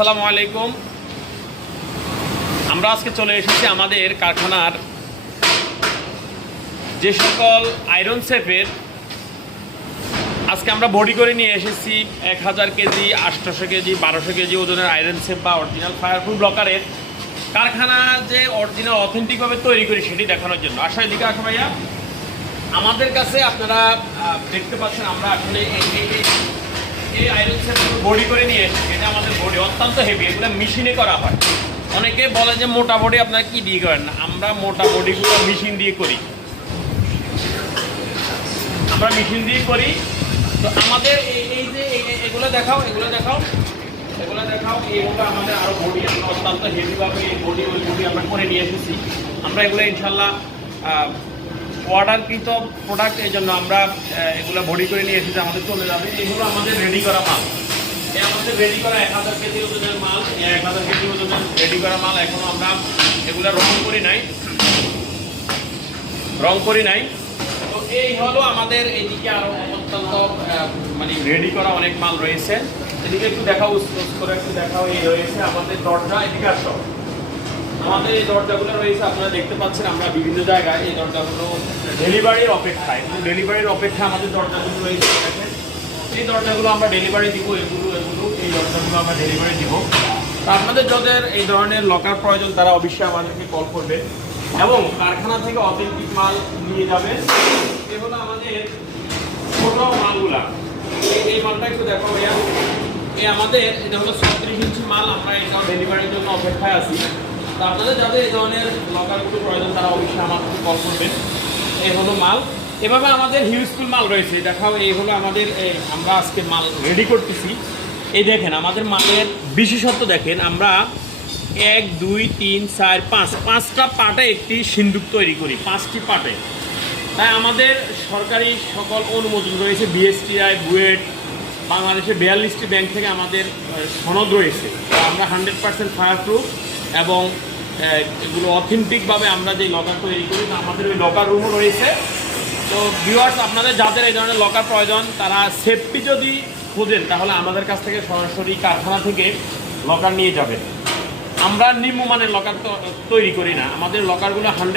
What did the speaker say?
আসসালামু আলাইকুম। আমরা আজকে চলে এসেছি আমাদের কারখানার যে সকল আয়রন সেফের আজকে আমরা বডি করে নিয়ে এসেছি এক হাজার কেজি আটশোশো কেজি, বারোশো কেজি ওজনের আয়রন সেফ বা অরিজিনাল ফায়ারপ্রুফ ব্লকারের কারখানা যে অরিজিনাল অথেন্টিকভাবে তৈরি করি সেটি দেখানোর জন্য। আসলে এদিকে আসো ভাইয়া। আমাদের কাছে আপনারা দেখতে পাচ্ছেন আমরা আসলে এই- আয়রন সেফ বডি করে নিয়ে এসেছি। এটা বডি অত্যন্ত হেভি এগুলো মেশিনে করা হয়। অনেকে বলে যে মোটা বডি আপনারা কি দিয়ে করেন আমরা মোটা বডিগুলো মেশিন দিয়ে করি। আমরা মেশিন দিয়ে করি। তো আমাদের এই এই যে এগুলো দেখাও এগুলো দেখাও এগুলো দেখাও এগুলো আমাদের আরও বডি অত্যন্ত হেভিভাবে এই বডি ওই বডি আমরা করে নিয়ে এসেছি। আমরা এগুলো ইনশাল্লাহ অর্ডারকৃত প্রোডাক্ট এই জন্য আমরা এগুলো বডি করে নিয়ে এসেছি, আমাদের চলে যাবে। এগুলো আমাদের রেডি করা মাল। আমাদের রেডি করা এক হাজার কেজি ওজনের মাল। এক হাজার কেজি ওজনের রেডি করা মাল আমরা এগুলো রং করি নাই। রং করি নাই। তো এই হলো আমাদের এইদিকে আরও অত্যন্ত মানে রেডি করা অনেক মাল রয়েছে। এদিকে একটু দেখাও করে একটু দেখাও, এই রয়েছে আমাদের দরজা। এদিকে আসো। আমাদের এই দরজাগুলো রয়েছে, আপনারা দেখতে পাচ্ছেন আমরা বিভিন্ন জায়গায় এই দরজাগুলো ডেলিভারির অপেক্ষায়। ডেলিভারির অপেক্ষা আমাদের দরজাগুলো রয়েছে এই দরজাগুলো আমরা ডেলিভারি দিব, এগুলো দরজাগুলো আমরা ডেলিভারি দিব। তো আপনাদের যাদের এই ধরনের লকার প্রয়োজন, তারা অবশ্যই আমাদেরকে কল করবে এবং কারখানা থেকে অথেন্টিক মাল নিয়ে যাবে। এ হলো আমাদের ছোট মালগুলা। এই- মালটা একটু দেখো ভাইয়া। এই আমাদের, এটা হলো ছত্রিশ ইঞ্চি মাল, আমরা এটা ডেলিভারির জন্য অপেক্ষায় আছি। তো আপনাদের যাদের এই ধরনের লকারগুলো প্রয়োজন, তারা অবশ্যই আমাকে কল করবেন এই হলো মাল। এভাবে আমাদের হিউজফুল মাল রয়েছে। দেখাও, এই হলো আমাদের আমরা আজকে মাল রেডি করতেছি। এই দেখেন আমাদের মালের বিশেষত্ব দেখেন আমরা এক দুই তিন চার পাঁচ। পাঁচটা পাটে একটি সিন্দুক তৈরি করি পাঁচটি পাটে। তাই আমাদের সরকারি সকল অনুমোদন রয়েছে বিএসটিআই বুয়েট বাংলাদেশের বিয়াল্লিশটি ব্যাংক থেকে আমাদের সনদ রয়েছে। আমরা হান্ড্রেড পার্সেন্ট ফায়ারপ্রুফ এবং আহ, এগুলো অথেন্টিকভাবে আমরা যে লকার তৈরি করি আমাদের ওই লকার রুমও রয়েছে। তো ভিউয়ার্স আপনাদের যাদের এই ধরনের লকার প্রয়োজন তারা সেফটি যদি খোঁজেন, তাহলে আমাদের কাছ থেকে সরাসরি কারখানা থেকে লকার নিয়ে যাবেন। আমরা নিম্নমানের লকার তৈরি করি না। আমাদের লকারগুলো হান্ড্রেড